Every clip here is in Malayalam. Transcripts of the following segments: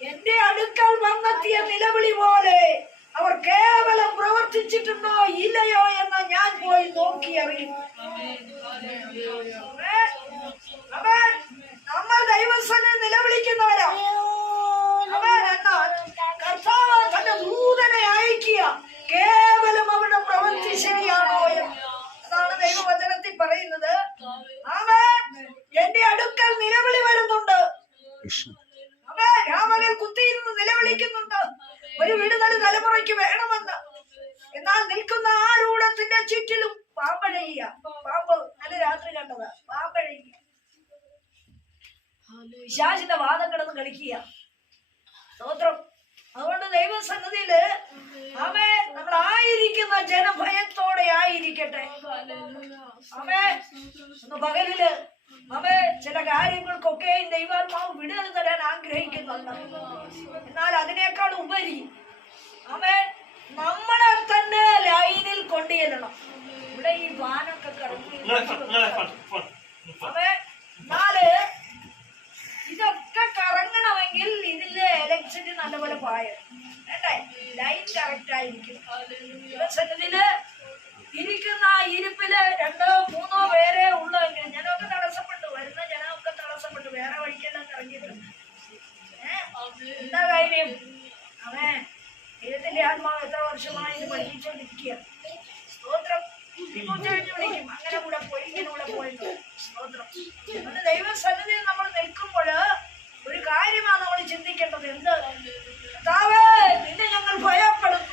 എന്റെ അടുക്കൽ വന്നെത്തിയ നിലവിളി പോലെ അവർ കേവലം പ്രവർത്തിച്ചിട്ടുണ്ടോ ഇല്ലയോ എന്ന് ഞാൻ പോയി നോക്കി അറിയും നമ്മൾ ദൈവസ്വനെ നിലവിളിക്കുന്നവരാ. കർത്താവ് കേവലം ദൈവവചനത്തിൽ പറയുന്നത്. എന്റെ അടുക്കൽ നിലവിളി വരുന്നുണ്ട്. അവൻ രാമനിൽ കുത്തിയിരുന്ന് നിലവിളിക്കുന്നുണ്ട്. ഒരു വിടുതൽ തലമുറയ്ക്ക് വേണമെന്ന്. എന്നാൽ നിൽക്കുന്ന ആ രൂഢത്തിന്റെ ചുറ്റിലും പാമ്പഴയ്യ പാമ്പ് നല്ല രാത്രി കണ്ടത്. പാമ്പഴയ്യ വിശാചിന്റെ വാദം കിടന്ന് കളിക്കുക. സ്തോത്രം. അതുകൊണ്ട് ദൈവസന്നിധിയിൽ ആമേ നമ്മൾ ആയിരിക്കുന്ന ജനഭയത്തോടെ ആയിരിക്കട്ടെ. ആമേ ഒന്ന് പകലിൽ അവേ ചില കാര്യങ്ങൾക്കൊക്കെ ദൈവാത്മാവ് വിടുതൽ തരാൻ ആഗ്രഹിക്കുന്നുണ്ട്. എന്നാൽ അതിനേക്കാൾ ഉപരി അവേ നമ്മളെ തന്നെ ലൈനിൽ കൊണ്ടുചെല്ലണം. ഇവിടെ ഈ വാനൊക്കെ കറങ്ങി അവേ നാല് ഇതൊക്കെ കറങ്ങണമെങ്കിൽ ഇതിൽ ഇലക്ട്രിസിറ്റി നല്ലപോലെ പായണം. വേണ്ടേ? ലൈൻ കറക്റ്റ് ആയിരിക്കും. ദിവസങ്ങളിൽ ഇരിക്കുന്ന ആ ഇരിപ്പിൽ രണ്ടോ മൂന്നോ പേരെ ഉള്ളെങ്കിൽ ജനമൊക്കെ തടസ്സപ്പെട്ടു വരുന്ന ജനമൊക്കെ തടസ്സപ്പെട്ടു വേറെ വഴിക്കെല്ലാം കറങ്ങിയിട്ടുണ്ട് ഏ? എന്താ കാര്യം അവേ ദൈവത്തിന്റെ ആത്മാവ് എത്ര വർഷമായി ഇത് പഠിപ്പിച്ചോണ്ടിരിക്കുക സ്തോത്രം ഉച്ചകഴിഞ്ഞ് വിളിക്കും അങ്ങനെ കൂടെ പോയി ഇങ്ങനെ കൂടെ പോയിട്ട് സ്തോത്രം അത് ദൈവസന്നിധിയിൽ നമ്മൾ നിൽക്കുമ്പോൾ ഒരു കാര്യമാണ് നമ്മൾ ചിന്തിക്കേണ്ടത് എന്ത് കർത്താവേ നിന്നെ ഞങ്ങൾ ഭയപ്പെടുന്നു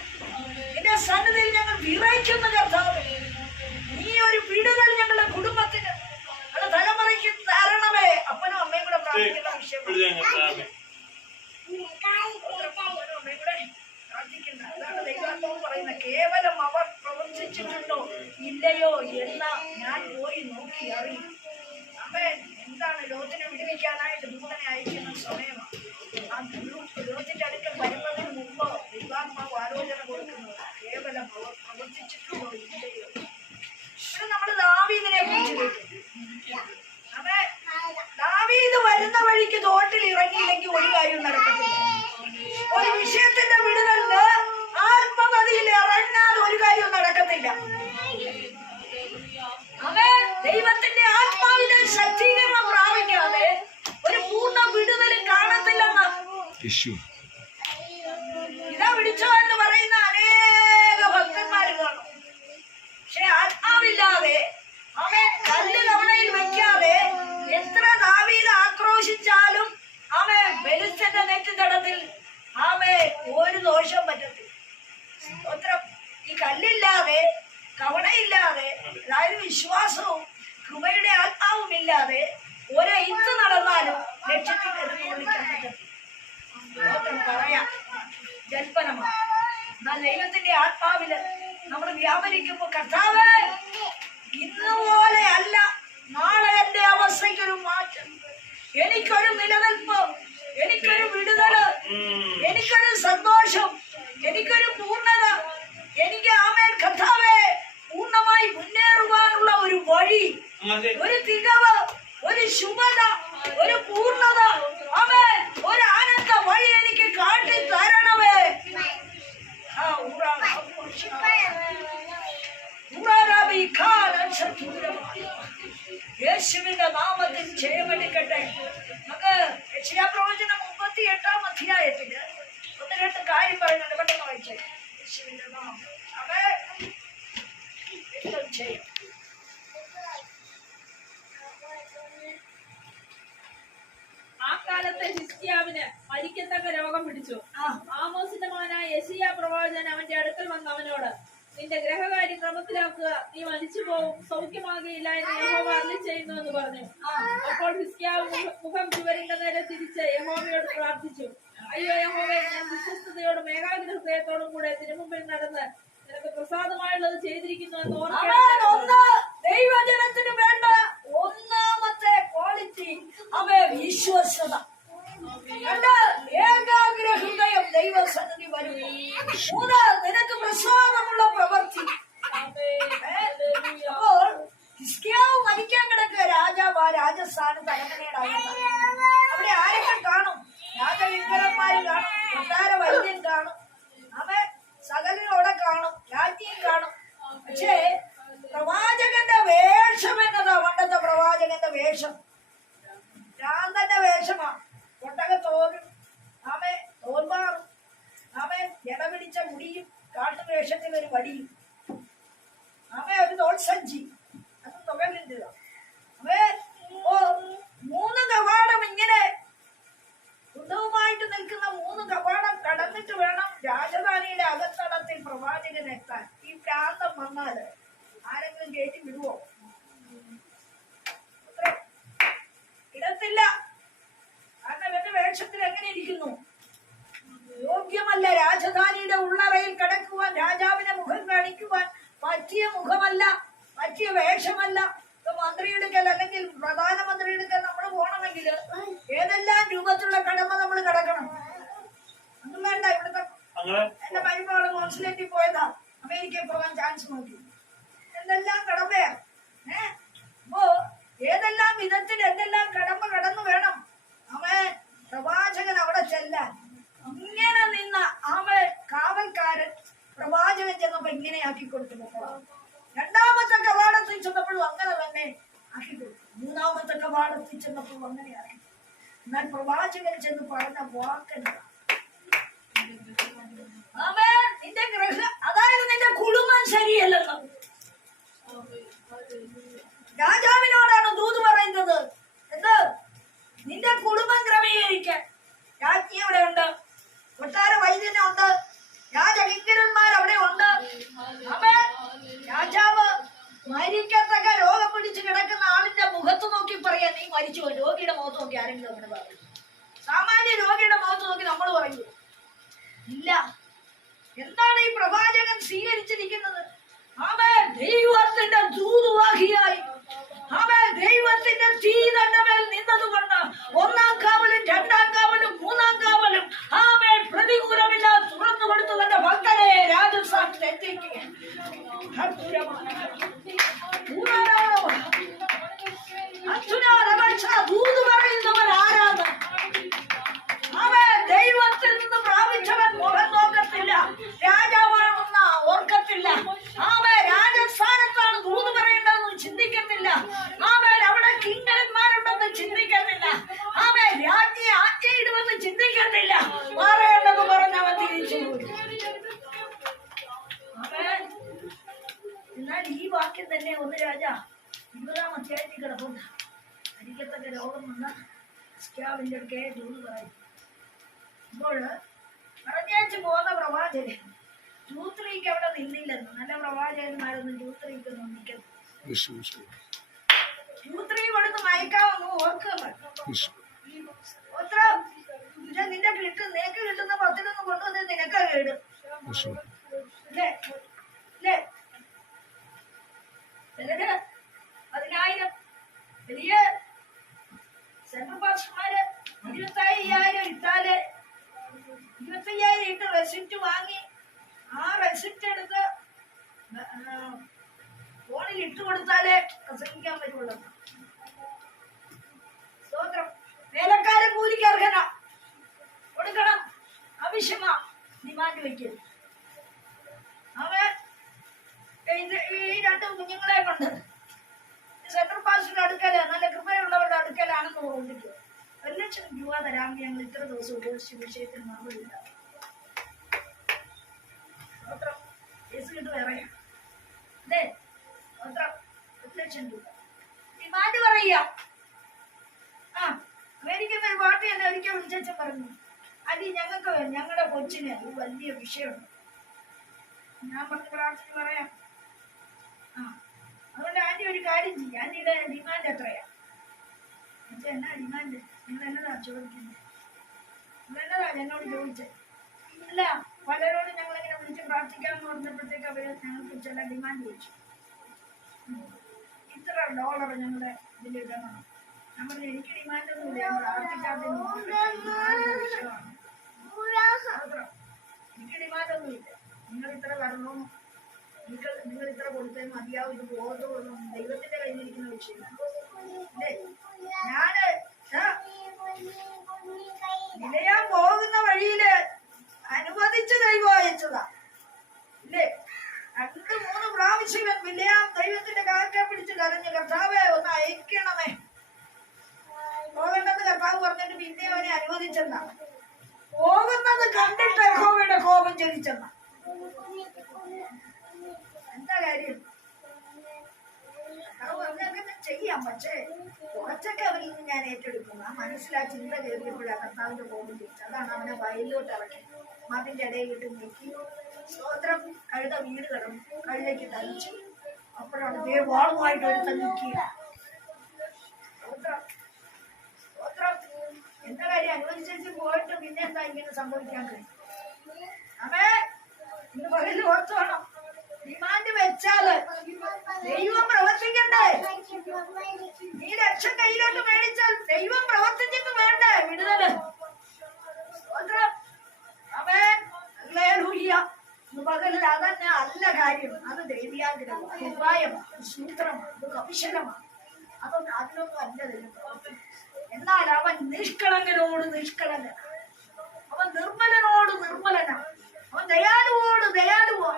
നിന്റെ സന്നിധിയിൽ ഞങ്ങൾ വിറയ്ക്കുന്നു കർത്താവേ നീ ഒരു വിടുതൽ ഞങ്ങളുടെ കുടുംബത്തിന് അത് തലമുറയ്ക്ക് തരണമേ അപ്പനും അമ്മയും കൂടെ പ്രാർത്ഥിക്കുന്ന വിഷയമാണ് അതാണ് ദൈവാത്മാവ് പറയുന്നത് കേവലം അവർ പ്രവർത്തിച്ചിട്ടുണ്ടോ ഇല്ലയോ എന്ന് ഞാൻ പോയി നോക്കി അറിയും അവൻ എന്താണ് ലോകത്തിനെ വിടുവിക്കാനായിട്ട് ദൂതനെ അയക്കുന്ന സമയമാണ് ആ ലോകത്തിന്റെ അടുക്കൽ വരുന്നതിന് മുമ്പ് ദൈവാത്മാവ് ആലോചന കൊടുക്കുന്നത് കേവലം അവർ പ്രവർത്തിച്ചിട്ടുണ്ടോ ഇല്ലയോ? ഇവിടെ നമ്മൾ ദാവീദിനെ അവൻ ദാവീദ് വരുന്ന വഴിക്ക് തോട്ടിൽ ഇറങ്ങിയില്ലെങ്കിൽ ഒരു കാര്യം നടക്കത്തില്ല. ഒരു വിഷയത്തിന്റെ വിടുതലിന് നടക്കത്തില്ല അവൻ ദൈവത്തിന്റെ ആത്മാവിന്റെ ശക്തീകരണം പ്രാപിക്കാതെ ഒരു പൂർണ വിടുതലും കാണത്തില്ലെന്ന്. ഇതാ പിടിച്ചോ എന്ന് പറയുന്ന അനേക ഭക്തന്മാർ കാണും. പക്ഷെ ആത്മാവില്ലാതെ അവൻ കല്ല് തവണയിൽ വെക്കാതെ എത്ര ദാവീദ് ആക്രോശിച്ചാലും അവൻ വെളുത്തന്റെ നെറ്റിത്തടത്തിൽ അവൻ ഒരു ദോഷം പറ്റത്തില്ല. കല്ലില്ലാതെ കവണയില്ലാതെ അതായത് വിശ്വാസവും കൃപയുടെ ആത്മാവും ഇല്ലാതെ ഒരേ നടന്നാലും ലക്ഷ്യത്തിൽ പറയാം ജൽപ്പനമാണ്. എന്നാൽ ദൈവത്തിന്റെ ആത്മാവിൽ നമ്മൾ വ്യാപരിക്കുമ്പോ കർത്താവ് ഇന്ന് പോലെ അല്ല നാളെ എന്റെ അവസ്ഥയ്ക്കൊരു മാറ്റം. എനിക്കൊരു നിലനിൽപ്പ് എനിക്കൊരു വിടുതൽ എനിക്കൊരു സന്തോഷം എനിക്കൊരു എനിക്ക് ആമേൻ കർത്താവേ പൂർണമായി മുന്നേറുവാനുള്ള ഒരു വഴി ഒരു തികവ് ഒരു ശുഭത ഒരു പൂർണത. അവൻ ഒരു ആനന്ദ വഴി എനിക്ക് കാട്ടി തരണമേ ആ, ഊറാ, ഊറാരാബി കാലം ശത്രുരമായി. യേശുവിന്റെ നാമത്തിൽ കാലത്ത് ഹിസ്കിയാവിന് മരിക്കത്തക്ക രോഗം പിടിച്ചു. ആമോസിന്റെ മകനായ യശിയ പ്രവാചകൻ അവന്റെ അടുക്കൽ വന്ന അവനോട് നിന്റെ ഗ്രഹകാര്യം ക്രമത്തിലാക്കുക നീ മരിച്ചു പോവും സൗഖ്യമാകുകയില്ല എന്ന് യഹോവ അറി ചെയ്യുന്നു എന്ന് പറഞ്ഞു. അപ്പോൾ ഹിസ്കിയാവ് മുഖ- ചുവരിന്റെ നേരെ തിരിച്ച് യഹോവയോട് പ്രാർത്ഥിച്ചു. അയ്യോ യഹോവേ ഞാൻ വിശ്വസ്തയോടും ഏകാഗ്ര ഹൃദയത്തോടും കൂടെ തിരുമുമ്പിൽ നടന്ന് നിനക്ക് പ്രസാദമായുള്ളത് ചെയ്തിരിക്കുന്നു എന്ന് ഓർമ്മ ദൈവജനത്തിന് വേണ്ട ഒന്നാമത്തെ ക്വാളിറ്റി അവ വിശ്വസത ഏകാഗ്ര ഹൃദയം ദൈവസന്നിധി വരുന്നു മൂന്ന് നിനക്ക് പ്രസാദമുള്ള പ്രവൃത്തി. അപ്പോൾ ഹിസ്കിയാവ് മരിക്കാൻ കിടക്കുക രാജാവ് ആ രാജസ്ഥാനത്ത് അകത്താണ്. കൊടുത്തു മക്കളാ. രണ്ടാമത്തെ കവാടത്തിൽ ചെന്നപ്പോഴും അങ്ങനെ തന്നെ ആക്കി കൊടുത്തു മൂന്നാമത്തെ കവാടത്തിൽ ചെന്നപ്പോഴും അങ്ങനെ ആക്കി എന്നാൽ പ്രവാചകൻ ചെന്ന് പറഞ്ഞ വാക്കല്ല അതായത് നിന്റെ കുടുംബം ശരിയല്ലെന്ന്. രാജാവിനോടാണ് ദൂത് പറയുന്നത്. എന്ത്? നിന്റെ കുടുംബം ക്രമീകരിക്കാൻ. രാജ്ഞി ഇവിടെ ഉണ്ട്. കൊട്ടാര വൈദ്യനുണ്ട് രാജകിങ്കരന്മാർ അവിടെ ഉണ്ട്. രാജാവ് മരിക്കത്തക്ക രോഗം പിടിച്ച് കിടക്കുന്ന ആളിന്റെ മുഖത്ത് നോക്കി പറയാ. നീ മരിച്ചു രോഗിയുടെ മുഖത്ത് നോക്കി ആരെങ്കിലും അങ്ങനെ പറയും. സാമാന്യ രോഗിയുടെ മുഖത്ത് നോക്കി നമ്മൾ പറയൂ. ഇല്ല. എന്താണ് ഈ പ്രവാചകൻ സ്വീകരിച്ചിരിക്കുന്നത്? അവൻ ദൈവത്തിന്റെ ദൂതുവാഹിയായി. അവൻ ദൈവത്തിന്റെ തീ തന്റെ മേൽ നിന്നതുകൊണ്ട് ഒന്നാം കാവലും രണ്ടാം കാവലും മൂന്നാം കാവലും അവൻ പ്രതികൂലമില്ലാതെ തുറന്നു കൊടുത്തു തന്റെ ഭക്തരെ രാജസ്ഥാനിൽ എത്തിക്കുക ദൂത് പറയുന്നവൻ ആരാണ്? അവൻ ദൈവത്തിൽ നിന്ന് പ്രാപിച്ചവൻ മുഖം നോക്കത്തില്ല. രാജാവാണെന്ന ഓർക്കത്തില്ല. അവൻ പറയേണ്ടതെന്ന് ആമേൽ അവിടെ കിങ്കരന്മാരുണ്ടെന്ന് ചിന്തിക്കുന്നില്ല. ആമേൽ രാജ്ഞിയെ ആജ്ഞയിടുമെന്ന് ചിന്തിക്കുന്നില്ല. മാറേണ്ടെന്ന് പറഞ്ഞ് അവൻ തിരിച്ചു. എന്നാൽ ഈ വാക്യം തന്നെ ഒന്ന് രാജ ഇരുപതാം അധ്യായത്തിൽ കിടപ്പുണ്ട്. അരിക്കത്തക്ക രോഗം വന്ന സ്ക്യാവിന്റെ അടുക്കെ ജൂത് പറയും അപ്പോൾ പറഞ്ഞയച്ച് പോകുന്ന പ്രവാചകൻ ജൂത്രീക്ക് അവിടെ നിന്നില്ലെന്ന്. നല്ല പ്രവാചകന്മാരൊന്നും ജൂത്രീക്കൊന്നും നിൽക്കുന്നു നിന്റെ കിട്ടും നിനക്ക് കിട്ടുന്ന പത്തിലൊന്നും കൊണ്ടുവന്ന് നിനക്കാ കേട് അല്ലേ കിട്ട് വേറെ. അല്ലേ സ്തോത്രം. ഒരു ലക്ഷം ഡിമാൻഡ് പറയുക. ആ അമേരിക്കൻ ഒരു പാർട്ടി എന്നെ ഒരിക്കൽ വിളിച്ചു പറഞ്ഞു. അടി ഞങ്ങൾക്ക് ഞങ്ങളുടെ കൊച്ചിന് ഒരു വലിയ വിഷയമുണ്ട്. ഞാൻ പറഞ്ഞ് പ്രാർത്ഥിച്ച് പറയാം? ആ അതുകൊണ്ട് ആന്റി ഒരു കാര്യം ചെയ്യാം. ആന്റിയുടെ ഡിമാൻഡ് എത്രയാ? എന്നുവെച്ചാ എന്നാ ഡിമാൻഡ് നിങ്ങൾ എന്നതാ ചോദിക്കുന്നത്? നിങ്ങൾ എന്നതാ എന്നോട് ചോദിച്ചത് അല്ല പലരോടും ഞങ്ങൾ ഇങ്ങനെ വിളിച്ച് പ്രാർത്ഥിക്കാൻ പറഞ്ഞപ്പോഴത്തേക്ക് അവർ ഞങ്ങൾക്ക് ചില ഡിമാൻഡ് വെച്ചു. ഇത്ര ഡോളർ ഞങ്ങളുടെ ഇതിൽ ഇടണം നമ്മൾ എനിക്ക് ഡിമാൻഡ് ഒന്നുമില്ല ഞാൻ പ്രാർത്ഥിക്കാത്ത. എനിക്ക് ഡിമാൻഡ് ഒന്നുമില്ല നിങ്ങൾ ഇത്ര വരണോ? നിങ്ങൾ നിങ്ങൾ ഇത്ര കൊടുത്തേ മതിയാവും. ഇത് ബോധമുള്ളൂ ദൈവത്തിന്റെ കയ്യിലിരിക്കുന്ന വിഷയമാണ് അല്ലേ? ഞാൻ നിലയാൻ പോകുന്ന വഴിയിൽ അനുവദിച്ച് ദൈവം അയച്ചതാ ഇല്ലേ? രണ്ട് മൂന്ന് പ്രാവശ്യം വിലയാം ദൈവത്തിന്റെ കാക്കെ പിടിച്ച് കരഞ്ഞു കർത്താവെ ഒന്ന് അയക്കണമേ. പോകേണ്ടെന്ന് കർത്താവ് പറഞ്ഞിട്ട് പിന്നെ അവനെ അനുവദിച്ചെന്നാ. പോകുന്നത് കണ്ടിട്ട് യഹോവയുടെ കോപം ജനിച്ചെന്ന എന്താ കാര്യം? ചെയ്യാം പക്ഷേ കുറച്ചൊക്കെ അവരിൽ നിന്ന് ഞാൻ ഏറ്റെടുക്കും. ആ മനസ്സിലാ ചിന്ത കയറിയപ്പോഴാണ് കർത്താവിന്റെ കോപം ചൊരിച്ചത് അതാണ് അവനെ വയലിലോട്ട് ഇറക്കി മതിന്റെ ഇടയിലിട്ട് നീക്കി സ്തോത്രം കഴുത വീട് കിടന്നു. കഴുതയ്ക്ക് തലിച്ചു അപ്പോഴാണ് ദേ വാളുമായിട്ട് ഒരു നിൽക്കുക എന്താ കാര്യം? അനുവദിച്ചു പോയിട്ട് പിന്നെ എന്താ ഇങ്ങനെ സംഭവിക്കാൻ കഴിയും? അമ്മേ ഇന്ന് പകൽ ഓർത്തോണം ഡിമാൻഡ് വെച്ചാൽ ദൈവം പ്രവർത്തിക്കണ്ടേ? നീ ലക്ഷം കയ്യിലോട്ട് മേടിച്ചാൽ ദൈവം പ്രവർത്തിച്ചിട്ട് വേണ്ടേ? വിടുതൽ. സ്തോത്രം. ആമേൻ. ഹല്ലേലൂയ. ഇന്ന് പകലിൽ അതന്നെ അല്ല കാര്യം. അത് ദൈവീയാഗ്രഹമാണ് ഉപായമാണ്. സൂത്രമാണ്. അത് കൗശലമാണ് അതൊന്നും അതിനൊന്നും അല്ല എന്നാൽ അവൻ നിഷ്കളങ്കനോട് നിഷ്കളങ്കനാണ്. അവൻ നിർമ്മലനോട് നിർമ്മലന അവൻ ദയാലുവോട് ദയാലുവോ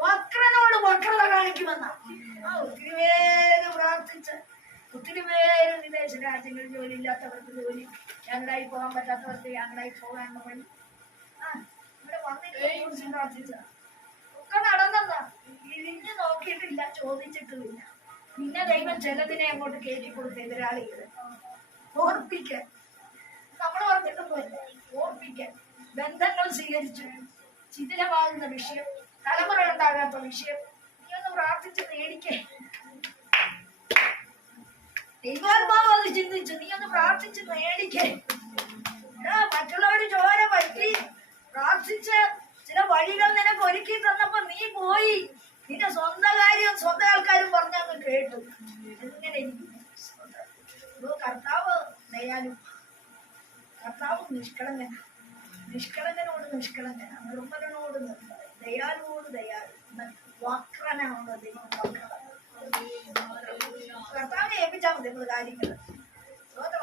വക്രനോട് വക്രത കാണിക്കുമെന്ന ആ ഒത്തിരി പേര് പ്രാർത്ഥിച്ച് ഒത്തിരി പേര് വിദേശ രാജ്യങ്ങളിൽ ജോലി ഇല്ലാത്തവർക്ക് ജോലി ഞങ്ങളായി പോകാൻ പറ്റാത്തവർക്ക് ഞങ്ങളായി പോകാനുള്ള വഴി ഒക്കെ നടന്നെന്നാ ഇരിഞ്ഞു നോക്കിയിട്ടില്ല ചോദിച്ചിട്ടില്ല നിന്നെ ദൈവം ചിലതിനെ അങ്ങോട്ട് കയറ്റി കൊടുത്ത എതിരാളികൾ. ഓർപ്പിക്കാൻ. നമ്മൾ പറഞ്ഞിട്ടൊന്നുമല്ല ഓർപ്പിക്കാൻ. ബന്ധങ്ങൾ സ്വീകരിച്ചു. ചിതിലമാകുന്ന വിഷയം. തലമുറ ഉണ്ടാകാത്ത വിഷയം. നീ ഒന്ന് പ്രാർത്ഥിച്ച് നേടിക്കേ ദൈവാത്മാവ് അത് ചിന്തിച്ചു നീ ഒന്ന് പ്രാർത്ഥിച്ച് നേടിക്കേ മറ്റുള്ളവര് ചോര പറ്റി. പ്രാർത്ഥിച്ച് ചില വഴികൾ നിനക്ക് ഒരുക്കി തന്നപ്പോ നീ പോയി. നിന്റെ സ്വന്തം കാര്യം സ്വന്തം ആൾക്കാരും പറഞ്ഞങ്ങ് കേട്ടു. എങ്ങനെ കർത്താവ് ദയാലു. കർത്താവ് നിഷ്കളങ്കന. നിഷ്കളങ്കനോട് നിഷ്കളങ്കന. നിർമ്മലനോട് നിർമ്മല ദയാലുവോട് ദയാലു. വക്രനാണ് ദൈവം കർത്താവിനെ ഏൽപ്പിച്ചാൽ മതി നമ്മൾ കാര്യങ്ങൾ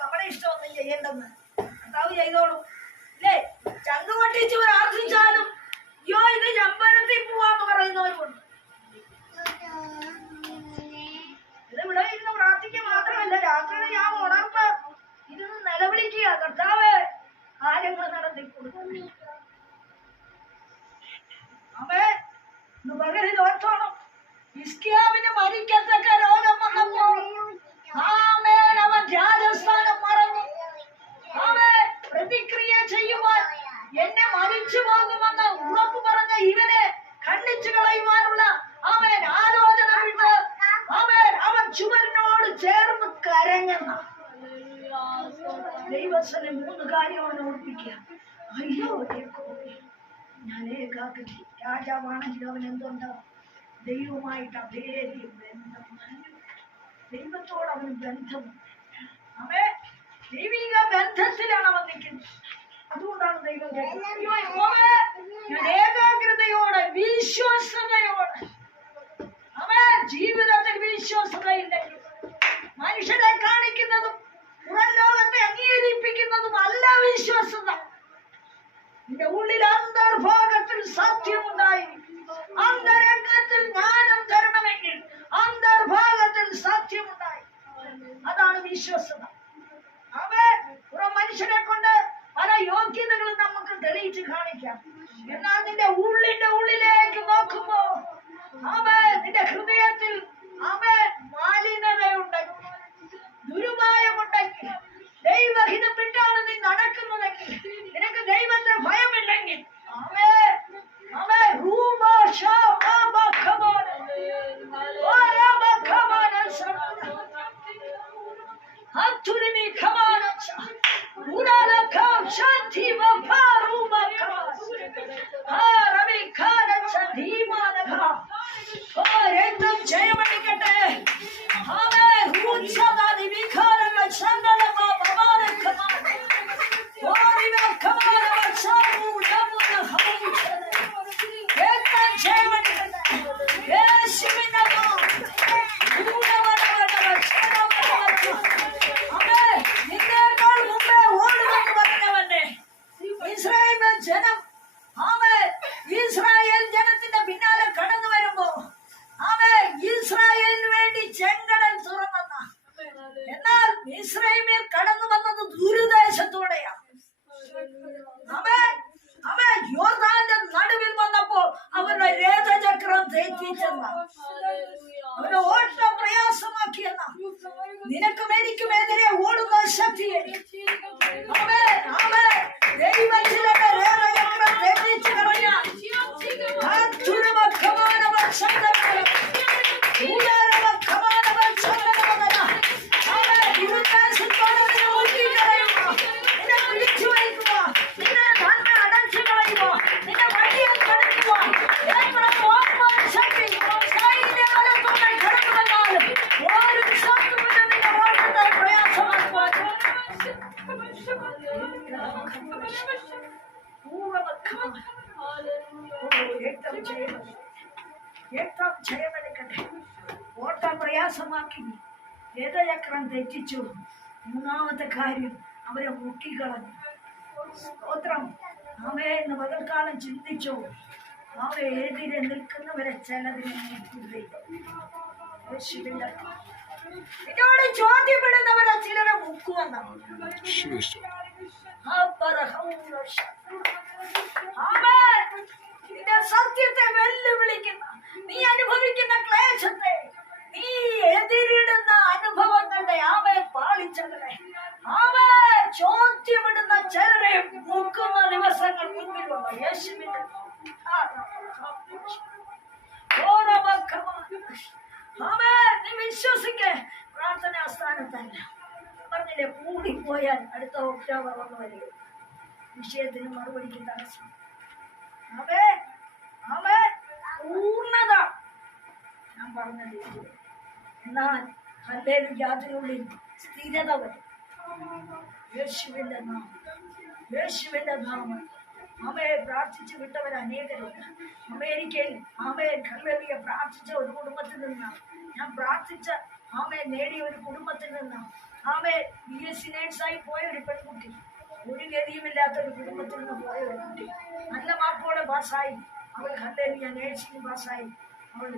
അവിടെ ഇഷ്ടമൊന്നും ചെയ്യേണ്ടെന്ന്. കർത്താവ് ചെയ്തോളും. ഇല്ലേ ചങ്ക് പൊട്ടിച്ച് പ്രാർത്ഥിച്ചാലും അയ്യോ ഇത് ചമ്പരത്തിൽ പോവാന്ന് പറയുന്നവരുണ്ട് ഇത് ഇവിടെ ഇരുന്ന് പ്രാർത്ഥിക്കുക മാത്രമല്ല രാത്രിയിൽ ഞാൻ ഉണർന്ന് ഇരുന്ന് നിലവിളിക്കുക കർത്താവ് കാര്യങ്ങൾ നടത്തി കൊടുക്കുന്നു അവേ ഇന്ന് പകരം ഓർത്തോണം ഇസ്കിയാവിന് മരിക്കത്തക്ക രോഗം വന്നപ്പോൾ ആമേൻ അവൻ രാജസ്ഥാനം മറന്നു ആമേൻ പ്രതിക്രിയ ചെയ്യുവാൻ എന്നെ മരിച്ചു പോകുമെന്ന് ഉറപ്പ് പറഞ്ഞ ഇവനെ ഖണ്ഡിച്ചു കളയുവാനുള്ള അവൻ ആലോചന വിട്ട് അവൻ അവൻ ചുവരിനോട് ചേർന്ന് കരങ്ങുന്ന ദൈവസ്ഥലം മൂന്ന് കാര്യം അവനെ ഓർപ്പിക്കുക. അയ്യോ ഞാൻ ഏകാഗ്രി രാജാവാണെങ്കിൽ അവൻ എന്തുണ്ടാവും ദൈവമായിട്ട് അതേ ബന്ധം ദൈവത്തോട് അവന് ബന്ധം അവൻ ദൈവിക ബന്ധത്തിലാണ് അവൻ നിൽക്കുന്നത്. അതുകൊണ്ടാണ് ദൈവം ഞാൻ ഏകാഗ്രതയോടെ വിശ്വസതയോടെ അവൻ ജീവിതത്തിൽ വിശ്വസതയില്ലെങ്കിൽ മനുഷ്യരെ കാണിക്കുന്നതും പുറം ലോകത്തെ അംഗീകരിപ്പിക്കുന്നതും അല്ല വിശ്വസത നിന്റെ ഉള്ളിൽ അന്തർഭാഗത്തിൽ സത്യമുണ്ടായി. അന്തരംഗത്തിൽ ജ്ഞാനം തരണമെങ്കിൽ അന്തർഭാഗത്തിൽ സത്യമുണ്ടായി. അതാണ് വിശ്വസത അവൻ പുറം മനുഷ്യരെ കൊണ്ട് പല യോഗ്യതകളും നമുക്ക് തെളിയിച്ച് കാണിക്കാം. എന്നാൽ നിന്റെ ഉള്ളിന്റെ ഉള്ളിലേക്ക് നോക്കുമ്പോ അവ നിന്റെ ഹൃദയത്തിൽ അവ മാലിന്യതയുണ്ടെങ്കിൽ ദുരുപായമുണ്ടെങ്കിൽ ദൈവഹിതം വിട്ടാണ് നീ നടക്കുന്നതെങ്കിൽ നിനക്ക് ദൈവത്തെ ഭയമില്ലെങ്കിൽ അവേ പരാക്രമം തേക്കിച്ചെന്ന അവനെ ഓട്ടം പ്രയാസമാക്കിയെന്ന. നിനക്കും എനിക്കും എതിരെ ഓടുന്ന ശക്തിയെ. ദൈവത്തിലെ on. ഓ, രക്തം ജയമെടുക്കട്ടെ. ഓട്ടം പ്രയാസമാക്കി വേദചക്രം തെറ്റിച്ചു മൂന്നാമത്തെ കാര്യം അവരെ മുക്കിക്കളഞ്ഞു സ്തോത്രം അവയെ ഇന്ന് പകൽക്കാലം ചിന്തിച്ചു അവ എതിരെ നിൽക്കുന്നവരെ ചിലതിനെ നിന്നോട് ചോദ്യപ്പെടുന്നവരെ ചിലരെ മുക്കുവെന്നാണ് നിന്റെ സത്യത്തെ വെല്ലുവിളിക്കുന്ന. നീ അനുഭവിക്കുന്ന ക്ലേശത്തെ നീ എതിരിടുന്ന അനുഭവങ്ങളുടെ ആമെ പാളിച്ചകളെ ആമെ ചോദ്യമിടുന്ന ചിലരെ മുക്കുന്ന ദിവസങ്ങൾ മുന്നിലുള്ള യേശുവിന്റെ നീ വിശ്വസിക്കേ. പ്രാർത്ഥന സ്ഥാനത്തല്ല പറഞ്ഞില്ലേ കൂടിപ്പോയാൽ അടുത്ത ഒക്ടോബർ വന്നു വരിക വിഷയത്തിന് മറുപടിക്ക് തടസ്സം അവേ ഞാൻ പറഞ്ഞത്. എന്നാൽ ഹല്ലേലു യാതിനുള്ളിൽ സ്ഥിരത വരും. യേശുവിന്റെ നാമം യേശുവിന്റെ നാമം. അമ്മയെ പ്രാർത്ഥിച്ചു വിട്ടവർ അനേകരുണ്ട്. അമേരിക്കയിൽ അമ്മയെ കല്ലേറിയ പ്രാർത്ഥിച്ച ഒരു കുടുംബത്തിൽ നിന്നാണ് ഞാൻ പ്രാർത്ഥിച്ച ആമയെ നേടിയ ഒരു കുടുംബത്തിൽ നിന്നാണ് ആമയെ ബി എസ് സി നേഴ്സായി പോയ ഒരു പെൺകുട്ടി. ഒരു ഗതിയുമില്ലാത്ത ഒരു കുടുംബത്തിൽ നിന്ന് പോയ ഒരു കുട്ടി. നല്ല മാർക്കോടെ പാസ്സായി. അവൾ കല്ലേറിയ നേഴ്സിംഗ് പാസ്സായി. അവൾ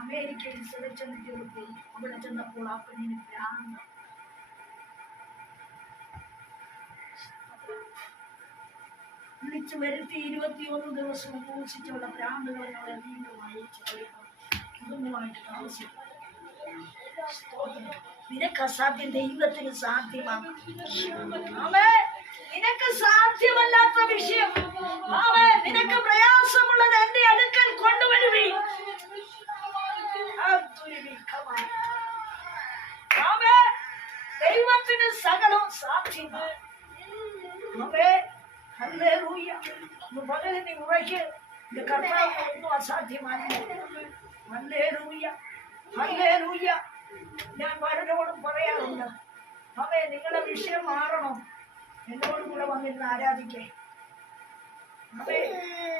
അമേരിക്കയിൽ സെലക്ഷൻ പോയി. അവിടെ ചെന്നപ്പോൾ ആ പെണ്ണിന് ഭ്രാന്ത് വിളിച്ചു വരുത്തി ഇരുപത്തിയൊന്ന് ദിവസം ഉപയോഗിച്ചിട്ടുള്ള ഭ്രാന്തുകളെ വീണ്ടും അയച്ചു കുടുംബമായിട്ട് താമസിക്കും. നിനക്ക് അസാധ്യം. ദൈവത്തിന് സാധ്യമാണ്. ആമേ നിനക്ക് സാധ്യമല്ലാത്ത വിഷയം. ആമേ നിനക്ക് പ്രയാസമുള്ളത് എന്റെ അടുക്കൽ കൊണ്ടുവരുവേ. ദൈവത്തിന് സകലം സാധ്യമാണ് ആമേ ഹല്ലേലൂയ. ഇന്ന് പകൽ നീ ഉറയ്ക്ക് ഇത് കർത്താവ് ഒന്നും അസാധ്യമാണ്. ഹല്ലേലൂയ. ഹല്ലേലൂയ. ഞാൻ പലരോടും പറയാറുണ്ട്. അവയെ നിങ്ങളുടെ വിഷയം മാറണം. എന്നോടും കൂടെ വന്നിരുന്ന് ആരാധിക്കേ? അതെ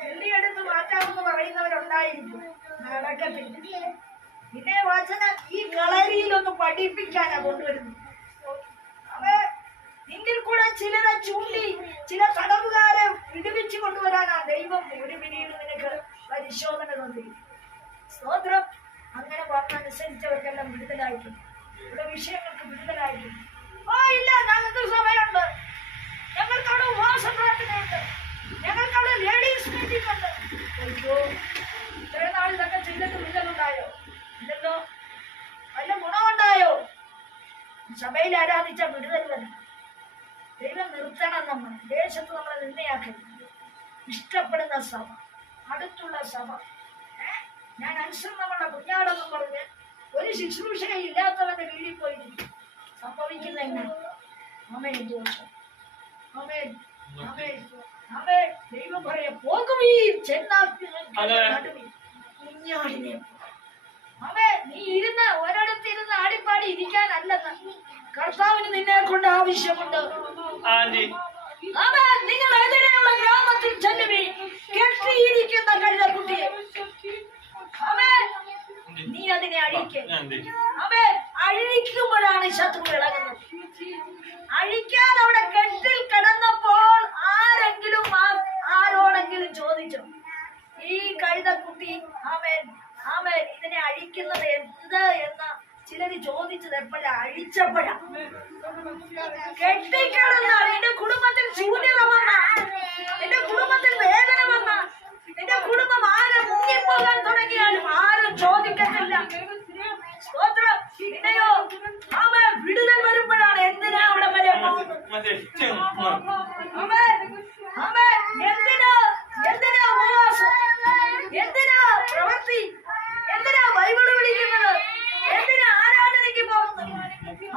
വെള്ളിയെടുത്ത് മാറ്റാമെന്ന് പറയുന്നവരുണ്ടായിരിക്കും. നടക്കത്തില്ല പിന്നെ വാച്ചന ഈ കളരിയിലൊന്ന് പഠിപ്പിക്കാനാ കൊണ്ടുവരുന്നത്. അവേ നിന്നിൽ കൂടെ ചിലരെ ചൂണ്ടി ചില തടവുകാരെ വിടുവിച്ചു കൊണ്ടുവരാനാ ദൈവം ഒരു പിന്നീട് നിനക്ക് പരിശോധന തന്നിരിക്കും സ്തോത്രം. അങ്ങനെ പറഞ്ഞനുസരിച്ചവർക്കെല്ലാം വിടുതലായിട്ടുണ്ട്. ഇവിടെ വിഷയങ്ങൾക്ക് വിടുതലായിട്ടുണ്ട്. ഓ ഇല്ല ഞങ്ങൾക്ക് സമയമുണ്ട്. ഞങ്ങൾക്ക് അവിടെ ഉപവാസ പ്രാർത്ഥനയുണ്ട് ഞങ്ങൾക്ക് അവിടെ ലേഡീസ് മീറ്റിംഗ് ഉണ്ട്. അയ്യോ ഇത്രയും നാൾ ഇതൊക്കെ ചെയ്തിട്ട് വിടുതലുണ്ടായോ ഇല്ലല്ലോ. വല്ല ഗുണമുണ്ടായോ? സഭയിൽ ആരാധിച്ച വിടുതൽ വരും ദൈവം നിർത്തണം നമ്മൾ. ദേശത്ത് നമ്മളെ നിന്നയാക്കരുത് ഇഷ്ടപ്പെടുന്ന സഭ അടുത്തുള്ള സഭ? ഞാൻ അനുസരണമുള്ള കുഞ്ഞാടെന്ന് പറഞ്ഞ് ഒരു ശുശ്രൂഷയില്ലാത്തവന്റെ വീട്ടിൽ പോയിരിക്കും സംഭവിക്കുന്ന എങ്ങനെ അമേ ദോഷം. അമേ അമേ അമേ ദൈവം പറയാ കുഞ്ഞാടിനെ നീ ഇരുന്ന് ഒരിടത്ത് ഇരുന്ന് ആടിപ്പാടി ഇരിക്കാനല്ലെന്ന് കർത്താവിന് നിന്നെ കൊണ്ട് ആവശ്യമുണ്ട്. അവൻ നിങ്ങൾ എതിരെയുള്ള ഗ്രാമത്തിൽ ചെല്ലുവി കെട്ടിയിരിക്കുന്ന കഴുതക്കുട്ടിയെ അവൻ നീ അതിനെ അഴിക്കേ അവൻ അഴിക്കുമ്പോഴാണ് ശത്രു ഇളകുന്നത് അഴിക്കാൻ അവിടെ കെട്ടിൽ കിടന്നപ്പോൾ ആരെങ്കിലും ആരോടെങ്കിലും ചോദിച്ചു? ഈ കഴുതക്കുട്ടി അവൻ അവൻ ഇതിനെ അഴിക്കുന്നത് എന്ത് എന്ന് ചിലര് ചോദിച്ചത് എപ്പോഴാ? അഴിച്ചപ്പോഴാ. കെട്ടിക്കിടന്ന നിന്റെ കുടുംബത്തിൽ ശൂന്യത വന്ന? നിന്റെ കുടുംബത്തിൽ വേദന വന്ന? നിന്റെ കുടുംബം ആരെ മുങ്ങിപ്പോകാൻ തുടങ്ങിയാലും ആരും ചോദിക്കത്തില്ല. സ്തോത്രം പിന്നെയോ അവൻ വിടുതൽ വരുമ്പോഴാണ് എന്തിനാ അവിടെ വരെ പോകുന്നത് മതി അവൻ അവൻ എന്തിനാ എന്തിനാ ഉപവാസം എന്തിനാ പ്രവൃത്തി എന്തിനാ ബൈബിൾ വിളിക്കുന്നത് എന്തിനാ ആരാധനയ്ക്ക് പോകുന്നത്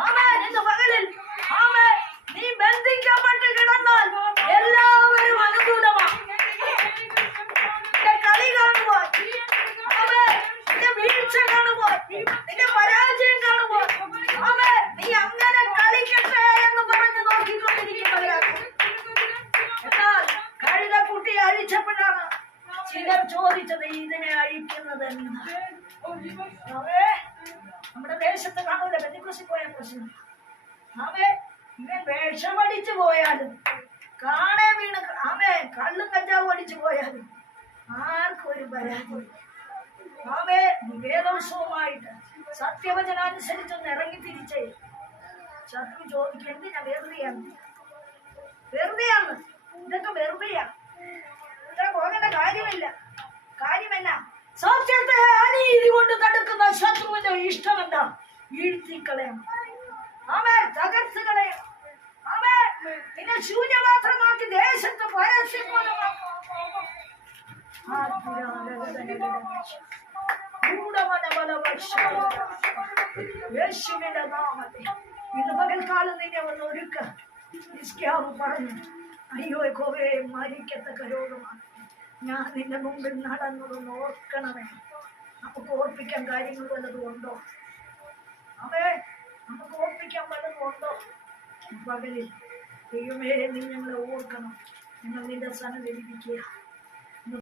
അവൻ ഇന്ന് പകലിൽ അവൻ നീ ബന്ധിക്കപ്പെട്ട് കിടന്നാൽ ചിലർ ചോദിച്ചത് ഇതിനെ അഴിക്കുന്നത് എന്ന് അവേ നമ്മുടെ ദേശത്ത് കാണൂല ബന്ധുക്കുസി പോയ പ്രശ്നം അവേ ഇവൻ വേഷമടിച്ചു പോയാലും കാണേ വീണ് അവേ കള്ളും കഞ്ചാവും അടിച്ചു പോയാലും ആർക്കും ഒരു പരാതി അവേ വേദോത്സവമായിട്ട് സത്യവചനാനുസരിച്ചൊന്ന് ഇറങ്ങി തിരിച്ചേ. ശത്രു ചോദിക്കും ഞാൻ വെറുതെയാണ്? വെറുതെയാണ്? ഇതൊക്കെ വെറുതെയാ? ഇത്ര പോകേണ്ട കാര്യമില്ല. കാര്യമല്ല സത്യത്തെ അനീതി കൊണ്ട് തടുക്കുന്ന ശത്രുവിന്റെ ഇഷ്ടം എന്താ വീഴ്ത്തിക്കളയാം അവൻ തകർത്തുകളെ അവൻ പിന്നെ ശൂന്യമാത്രമാക്കി ദേശത്ത് യേശുവിന്റെ നാമത്തിൽ ഇന്ന് പകൽക്കാലം നിന്നെ ഒന്ന് ഒരുക്ക. ഇസ്ക്യാവ് പറഞ്ഞു അയ്യോ കോവേ മരിക്കത്തക്ക രോഗമാണ്. ഞാൻ നിന്റെ മുമ്പിൽ നടന്നതൊന്ന് ഓർക്കണമേ നമുക്ക് ഓർപ്പിക്കാൻ കാര്യങ്ങൾ വല്ലതും ഉണ്ടോ? അവേ നമുക്ക് ഓർപ്പിക്കാൻ വല്ലതും ഉണ്ടോ പകലിൽ ദൈവമേ നീ ഞങ്ങളെ ഓർക്കണം. നിങ്ങൾ നിന്റെ സന്നദ്ധ ഇരിക്കുക